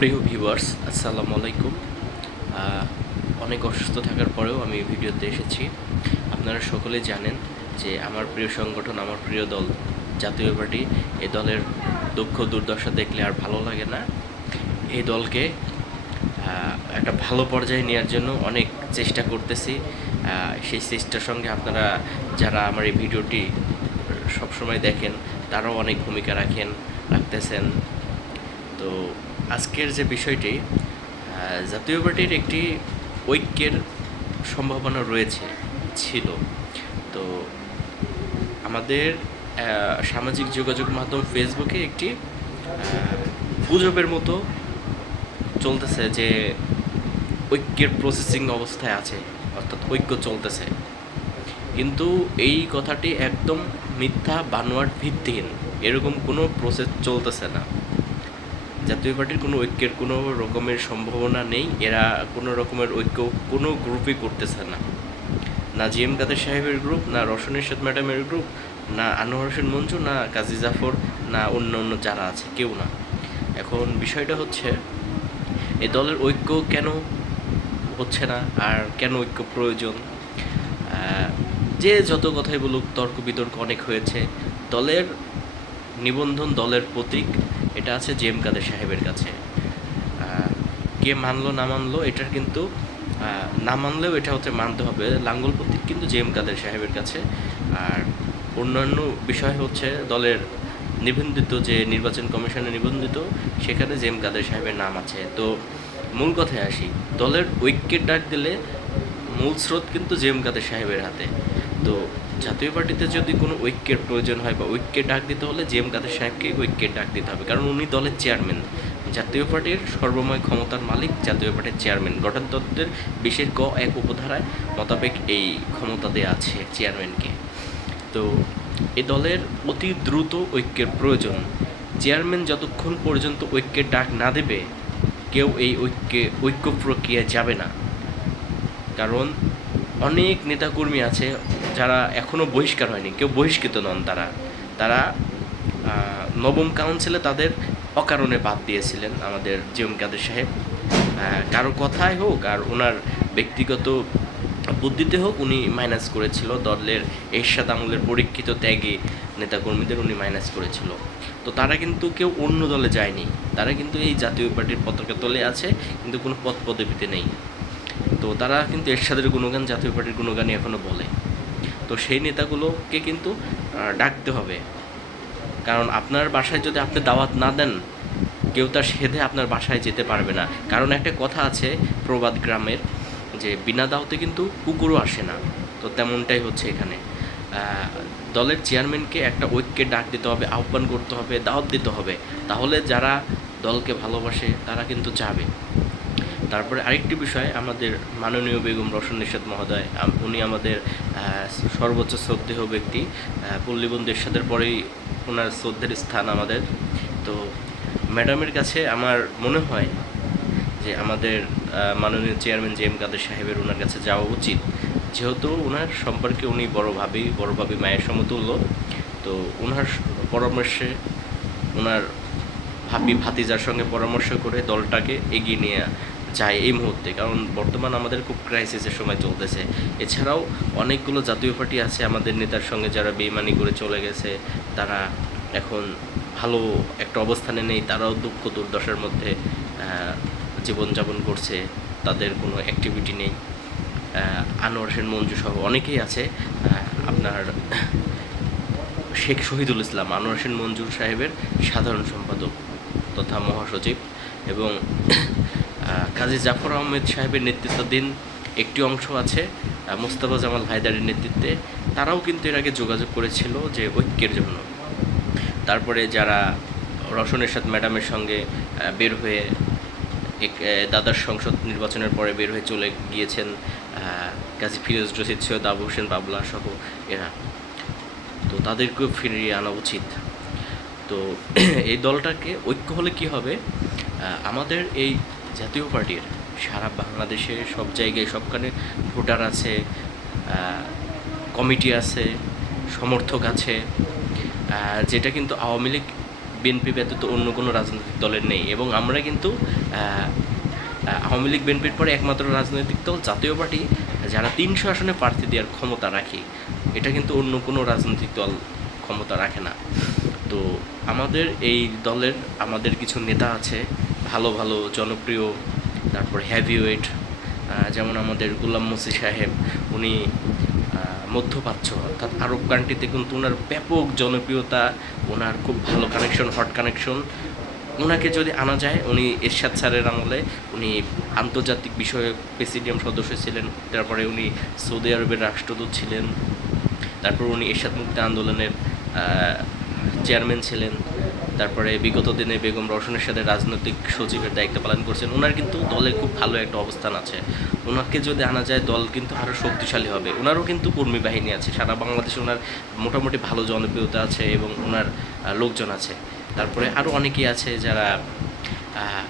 প্রিয় ভিউয়ার্স, আসসালামু আলাইকুম। অনেক অসুস্থ থাকার পরেও আমি ভিডিওতে এসেছি। আপনারা সকলেই জানেন যে আমার প্রিয় সংগঠন, আমার প্রিয় দল, জাতীয় পার্টি এই দলের দুঃখ দুর্দশা দেখলে আর ভালো লাগে না। এই দলকে একটা ভালো পর্যায়ে নেওয়ার জন্য অনেক চেষ্টা করতেছি। সেই চেষ্টার সঙ্গে আপনারা যারা আমার এই ভিডিওটি সবসময় দেখেন, তারাও অনেক ভূমিকা রাখেন, রাখতেছেন। তো আজকের যে বিষয়টি জাতীয় পার্টির একটি ঐক্যের সম্ভাবনা রয়েছে, ছিল। তো আমাদের সামাজিক যোগাযোগ মাধ্যম ফেসবুকে একটি গুজবের মতো চলতেছে যে ঐক্যের প্রসেসিং অবস্থায় আছে, অর্থাৎ ঐক্য চলতেছে। কিন্তু এই কথাটি একদম মিথ্যা, বানোয়াট ভিত্তিহীন। এরকম কোনো প্রসেস চলতেছে না। জাতীয় পার্টির কোনো ঐক্যের কোনো রকমের সম্ভাবনা নেই। এরা কোনো রকমের ঐক্য কোনো গ্রুপই করতেছে না। না জি এম কাদের সাহেবের গ্রুপ না রসন ইরশাদ ম্যাডামের গ্রুপ না আনোয়ার হোসেন মঞ্জু, না কাজী জাফর, না অন্য অন্য যারা আছে, কেউ না। এখন বিষয়টা হচ্ছে, এই দলের ঐক্য কেন হচ্ছে না? আর কেন ঐক্য প্রয়োজন? যে যত কথাই বলুক, তর্ক বিতর্ক অনেক হয়েছে। দলের নিবন্ধন দলের প্রতীক। এটা আছে জে এম কাদের সাহেবের কাছে। কে মানলো, না মানলো এটার কিন্তু না মানলেও এটা হচ্ছে মানতে হবে। লাঙ্গল প্রতীক কিন্তু জে এম কাদের সাহেবের কাছে। আর অন্যান্য বিষয় হচ্ছে দলের নিবন্ধিত যে নির্বাচন কমিশনে নিবন্ধিত, সেখানে জে এম কাদের সাহেবের নাম আছে। তো মূল কথায় আসি, দলের ঐক্যের ডাক দিলে মূল স্রোত কিন্তু জে এম কাদের সাহেবের হাতে। তো জাতীয় পার্টিতে যদি কোনো ঐক্যের প্রয়োজন হয় বা ঐক্যের ডাক দিতে হলে জে এম কাদের সাহেবকে ঐক্যের ডাক দিতে হবে। কারণ উনি দলের চেয়ারম্যান। জাতীয় পার্টির সর্বময় ক্ষমতার মালিক জাতীয় পার্টির চেয়ারম্যান। গঠনতন্ত্রের বিশেষ গ এক উপধারায় মোতাবেক এই ক্ষমতা দেওয়া আছে চেয়ারম্যানকে। তো এ দলের অতি দ্রুত ঐক্যের প্রয়োজন। চেয়ারম্যান যতক্ষণ পর্যন্ত ঐক্যের ডাক না দেবে, কেউ এই ঐক্যে, ঐক্য প্রক্রিয়ায় যাবে না। কারণ অনেক নেতাকর্মী আছে যারা এখনও বহিষ্কার হয়নি, কেউ বহিষ্কৃত নন তারা। তারা নবম কাউন্সিলে তাদের অকারণে বাদ দিয়েছিলেন আমাদের জিএম কাদের সাহেব। কারও কথাই হোক আর ওনার ব্যক্তিগত বুদ্ধিতে হোক উনি মাইনাস করেছিল। দলের এরশাদ আমলের পরীক্ষিত ত্যাগে নেতাকর্মীদের উনি মাইনাস করেছিল। তো তারা কিন্তু কেউ অন্য দলে যায়নি। তারা কিন্তু এই জাতীয় পার্টির পতাকা তলে আছে, কিন্তু কোনো পদ পদবিতে নেই। তো তারা কিন্তু এরশাদের গুণগান, জাতীয় পার্টির গুণগানই এখনও বলে। তো সেই নেতাগুলোকে কিন্তু ডাকতে হবে। কারণ আপনার বাসায় যদি আপনি দাওয়াত না দেন, কেউ তার সেধে আপনার বাসায় যেতে পারবে না। কারণ একটা কথা আছে প্রবাদ গ্রামের, যে বিনা দাওতে কিন্তু কুকুরও আসে না। তো তেমনটাই হচ্ছে এখানে। দলের চেয়ারম্যানকে একটা ঐক্যে ডাক দিতে হবে, আহ্বান করতে হবে, দাওয়াত দিতে হবে। তাহলে যারা দলকে ভালোবাসে, তারা কিন্তু যাবে। তারপরে আরেকটি বিষয়, আমাদের মাননীয় বেগম রসন নিষাদ মহোদয় উনি আমাদের সর্বোচ্চ শ্রদ্ধেয় ব্যক্তি পল্লীবন্ধু এরশাদের পরেই ওনার শ্রদ্ধের স্থান আমাদের। তো ম্যাডামের কাছে আমার মনে হয় যে আমাদের মাননীয় চেয়ারম্যান জে এম কাদের সাহেবের ওনার কাছে যাওয়া উচিত। যেহেতু ওনার সম্পর্কে উনি বড় ভাবি বড় ভাবি মায়ের সমতুল্য, তো ওনার পরামর্শে ওনার ভাবি ভাতিজার সঙ্গে পরামর্শ করে দলটাকে এগিয়ে নিয়ে যায় এই মুহূর্তে, কারণ বর্তমান আমাদের খুব ক্রাইসিসের সময় চলতেছে। এছাড়াও অনেকগুলো জাতীয় পার্টি আছে, আমাদের নেতার সঙ্গে যারা বেইমানি করে চলে গেছে, তারা এখন ভালো একটা অবস্থানে নেই, তারাও দুঃখ দুর্দশার মধ্যে জীবনযাপন করছে, তাদের কোনো অ্যাক্টিভিটি নেই। আনোয়ার হোসেন মঞ্জু সহ অনেকেই আছে। আপনার শেখ শহীদুল ইসলাম, আনোয়ার হোসেন মঞ্জুর সাহেবের সাধারণ সম্পাদক তথা মহাসচিব এবং কাজী জাফর আহমেদ সাহেবের নেতৃত্বাধীন একটি অংশ আছে মোস্তফা জামাল হায়দারের নেতৃত্বে। তারাও কিন্তু এর আগে যোগাযোগ করেছিল যে ঐক্যের জন্য। তারপরে যারা রসন এরশাদ ম্যাডামের সঙ্গে বের হয়ে এক দ্বাদশ সংসদ নির্বাচনের পরে বের হয়ে চলে গিয়েছেন কাজী ফিরোজ রশিদ, সৈয়দ আবু হোসেন, বাবলা সহ এরা। তো তাদেরকেও ফিরিয়ে আনা উচিত। তো এই দলটাকে ঐক্য হলে কি হবে? আমাদের এই জাতীয় পার্টির সারা বাংলাদেশে সব জায়গায় সবখানে ভোটার আছে কমিটি আছে, সমর্থক আছে যেটা কিন্তু আওয়ামী লীগ, বিএনপি ব্যতীত অন্য কোনো রাজনৈতিক দলের নেই। এবং আমরা কিন্তু আওয়ামী লীগ, বিএনপির পরে একমাত্র রাজনৈতিক দল, জাতীয় পার্টি, যারা তিনশো আসনে প্রার্থী দেওয়ার ক্ষমতা রাখে, এটা কিন্তু অন্য কোনো রাজনৈতিক দল ক্ষমতা রাখে না। তো আমাদের এই দলের, আমাদের কিছু নেতা আছে ভালো ভালো, জনপ্রিয়, তারপর হ্যাভিওয়েট যেমন আমাদের গুলাম মসি সাহেব, উনি মধ্যপ্রাচ্য, অর্থাৎ আরব কান্ট্রিতে কিন্তু ওনার ব্যাপক জনপ্রিয়তা ওনার খুব ভালো কানেকশন হট কানেকশন ওনাকে যদি আনা যায়, উনি এরশাদ স্যারের আমলে, উনি আন্তর্জাতিক বিষয়ে প্রেসিডিয়াম সদস্য ছিলেন, তারপরে উনি সৌদি আরবের রাষ্ট্রদূত ছিলেন। তারপর উনি এরশাদ মুক্তি আন্দোলনের চেয়ারম্যান ছিলেন। তারপরে বিগত দিনে বেগম রওশনের সাথে রাজনৈতিক সচিবের দায়িত্ব পালন করছেন। ওনার কিন্তু দলের খুব ভালো একটা অবস্থান আছে। ওনাকে যদি আনা যায় দল কিন্তু আরও শক্তিশালী হবে। ওনারও কিন্তু কর্মী বাহিনী আছে। সারা বাংলাদেশে ওনার মোটামুটি ভালো জনপ্রিয়তা আছে এবং ওনার লোকজন আছে। তারপরে আরও অনেকেই আছে যারা আহ,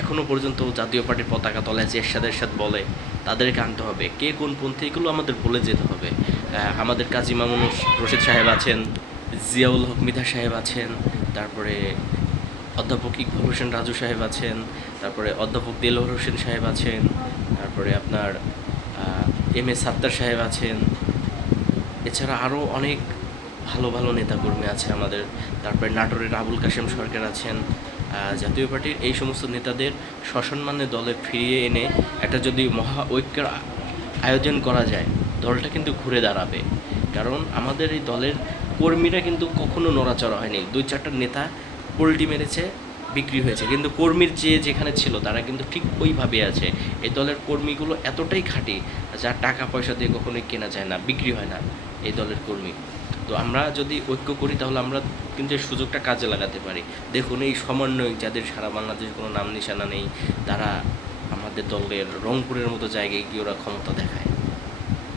এখনও পর্যন্ত জাতীয় পার্টির পতাকা তলায় যে এরশাদ এরশাদ বলে তাদেরকে আনতে হবে। কে কোন পন্থী এগুলো আমাদের বলে যেতে হবে। আমাদের কাজী মামুন রশিদ সাহেব আছেন জিয়াউল হক মিধা সাহেব আছেন, তারপরে অধ্যাপক ইকবাল হোসেন রাজু সাহেব আছেন, তারপরে অধ্যাপক দেলোয়ার হোসেন সাহেব আছেন, তারপরে আপনার এম এ সাত্তার সাহেব আছেন। এছাড়া আরও অনেক ভালো ভালো নেতাকর্মী আছে আমাদের। তারপরে নাটোরের আবুল কাশেম সরকার আছেন। জাতীয় পার্টির এই সমস্ত নেতাদের সসম্মানে দলে ফিরিয়ে এনে একটা যদি মহা ঐক্যের আয়োজন করা যায়, দলটা কিন্তু ঘুরে দাঁড়াবে। কারণ আমাদের এই দলের কর্মীরা কিন্তু কখনো নড়াচড়া হয়নি। দুই চারটা নেতা পোল্টি মেরেছে, বিক্রি হয়েছে। কিন্তু কর্মীর যে যেখানে ছিল, তারা কিন্তু ঠিক ওইভাবে আছে। এই দলের কর্মীগুলো এতটাই খাঁটি, যা টাকা পয়সা দিয়ে কখনোই কেনা যায় না, বিক্রি হয় না এই দলের কর্মী। তো আমরা যদি ঐক্য করি, তাহলে আমরা কিন্তু সুযোগটা কাজে লাগাতে পারি। দেখুন, এই সমন্বয়ক যাদের সারা বাংলাদেশে কোনো নাম নিশানা নেই, তারা আমাদের দলের রংপুরের মতো জায়গায় গিয়ে ওরা ক্ষমতা দেখায়।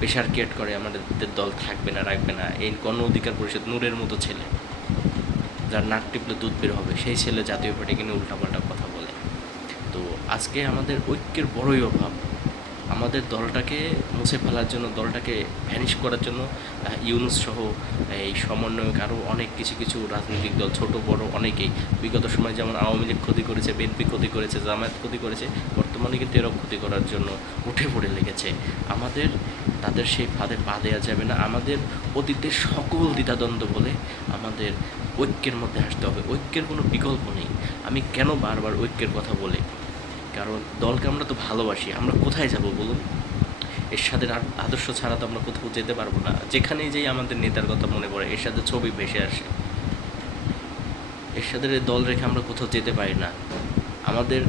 প্রেশার ক্রিয়েট করে, আমাদের দল থাকবে না, রাখবে না। এই গণ অধিকার পরিষদ নূরের মতো ছেলে, যার নাক টিপলে দুধ বের হবে, সেই ছেলে জাতীয় পার্টিকে নিয়ে উল্টাপাল্টা কথা বলে। তো আজকে আমাদের ঐক্যের বড়ই অভাব। আমাদের দলটাকে মুছে ফেলার জন্য, দলটাকে ভ্যানিশ করার জন্য ইউনুস সহ, এই সমন্বয়ক আরও অনেক কিছু কিছু রাজনৈতিক দল, ছোট, বড় অনেকেই। বিগত সময় যেমন আওয়ামী লীগ ক্ষতি করেছে, বিএনপি ক্ষতি করেছে, জামায়াত ক্ষতি করেছে, বর্তমানে কিন্তু এরকম ক্ষতি করার জন্য উঠে পড়ে লেগেছে। আমাদের, তাদের সেই ফাঁদে পা দেওয়া যাবে না। আমাদের অতীতের সকল দ্বিধাদ্বন্দ্ব বলে আমাদের ঐক্যের মধ্যে আসতে হবে। ঐক্যের কোনো বিকল্প নেই। আমি কেন বারবার ঐক্যের কথা বলি? কারণ দলকে আমরা তো ভালোবাসি, আমরা কোথায় যাব বলুন? এরশাদের আদর্শ ছাড়া তো আমরা কোথাও যেতে পারব না। যেখানেই যাই আমাদের নেতার কথা মনে পড়ে, এরশাদের ছবি ভেসে আসে। এরশাদের দল রেখে আমরা কোথাও যেতে পারি না। আমাদের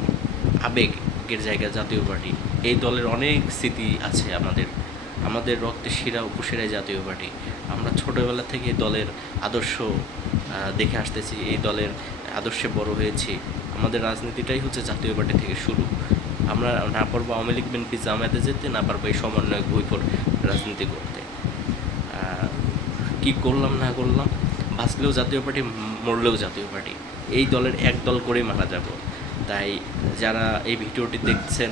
আবেগের জায়গা জাতীয় পার্টি। এই দলের অনেক স্মৃতি আছে আমাদের। আমাদের রক্তের শিরা উপশিরায় জাতীয় পার্টি। আমরা ছোটোবেলা থেকে দলের আদর্শ দেখে আসতেছি, এই দলের আদর্শে বড় হয়েছি। আমাদের রাজনীতিটাই হচ্ছে জাতীয় পার্টি থেকে শুরু। আমরা না পারব আওয়ামী লীগ, বিএনপি জামায়াতে যেতে, না পারব এই সমন্বয় বইপর রাজনীতি করতে। কি করলাম, না করলাম, বাঁচলেও জাতীয় পার্টি, মরলেও জাতীয় পার্টি। এই দলের এক দল করেই মারা যাব। তাই যারা এই ভিডিওটি দেখছেন,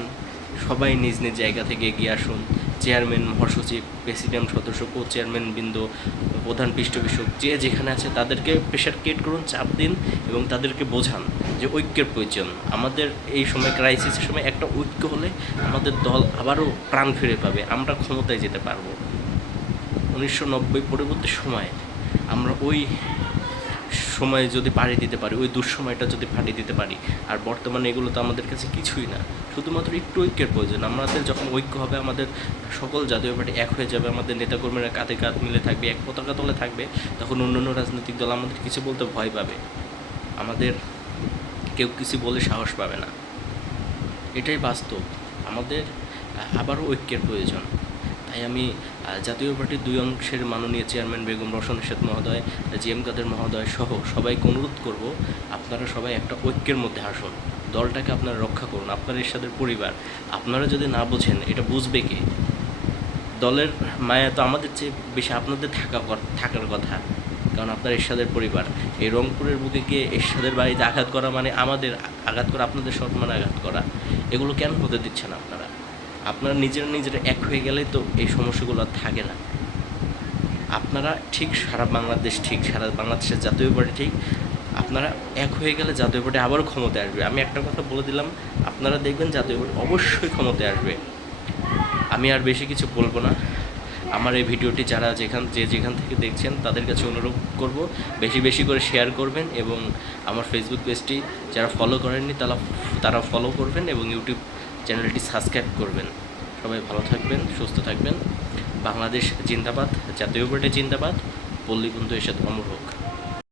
সবাই নিজ নিজ জায়গা থেকে এগিয়ে আসুন। চেয়ারম্যান, মহাসচিব প্রেসিডেন্ট সদস্য কো চেয়ারম্যান বৃন্দ প্রধান পৃষ্ঠপোষক যে যেখানে আছে তাদেরকে প্রেশার ক্রিয়েট করুন, চাপ দিন এবং তাদেরকে বোঝান যে ঐক্যের প্রয়োজন। আমাদের এই সময় ক্রাইসিসের সময় একটা ঐক্য হলে আমাদের দল আবারও প্রাণ ফিরে পাবে। আমরা ক্ষমতায় যেতে পারব। উনিশশো নব্বই পরবর্তী সময়ে আমরা ওই সময়ে যদি পাড়ি দিতে পারি, ওই দুঃসময়টা যদি পাড়ি দিতে পারি, আর বর্তমানে এগুলো তো আমাদের কাছে কিছুই না। শুধুমাত্র একটু ঐক্যের প্রয়োজন। আমাদের যখন ঐক্য হবে, আমাদের সকল জাতীয় পার্টি এক হয়ে যাবে, আমাদের নেতাকর্মীরা কাঁধে কাঁধ মিলে থাকবে, এক পতাকা তলে থাকবে, তখন অন্যান্য রাজনৈতিক দল আমাদের কিছু বলতে ভয় পাবে। আমাদের কেউ কিছু বলে সাহস পাবে না। এটাই বাস্তব। আমাদের আবারও ঐক্যের প্রয়োজন। আমি জাতীয় পার্টির দুই অংশের মাননীয় চেয়ারম্যান বেগম রওশন এরশাদ মহোদয় জি এম কাদের মহোদয় সহ সবাইকে অনুরোধ করব, আপনারা সবাই একটা ঐক্যের মধ্যে আসুন। দলটাকে আপনারা রক্ষা করুন, আপনার এরশাদের পরিবার। আপনারা যদি না বোঝেন, এটা বুঝবে কে? দলের মায়া তো আমাদের চেয়ে বেশি, আপনাদের থাকা থাকার কথা। কারণ আপনার এরশাদের পরিবার। এই রংপুরের বুকে গিয়ে এরশাদের বাড়িতে আঘাত করা মানে আমাদের আঘাত করা, আপনাদের সম্মান আঘাত করা, এগুলো কেন হতে দিচ্ছেন আপনারা? আপনারা নিজেরা নিজেরা এক হয়ে গেলে তো এই সমস্যাগুলো আর থাকে না। আপনারা ঠিক সারা বাংলাদেশ ঠিক, সারা বাংলাদেশের জাতীয় পার্টি ঠিক, আপনারা এক হয়ে গেলে জাতীয় পার্টি আবারও ক্ষমতায় আসবে। আমি একটা কথা বলে দিলাম, আপনারা দেখবেন জাতীয় পার্টি অবশ্যই ক্ষমতায় আসবে। আমি আর বেশি কিছু বলব না। আমার এই ভিডিওটি যারা যেখান, যে যেখান থেকে দেখছেন তাদের কাছে অনুরোধ করব বেশি বেশি করে শেয়ার করবেন এবং আমার ফেসবুক পেজটি যারা ফলো করেননি তারা তারা ফলো করবেন এবং ইউটিউব চ্যানেলটি সাবস্ক্রাইব করবেন। সবাই ভালো থাকবেন, সুস্থ থাকবেন। বাংলাদেশ জিন্দাবাদ, জাতীয় পার্টি জিন্দাবাদ। পল্লীবন্ধু এসে অমর হোক।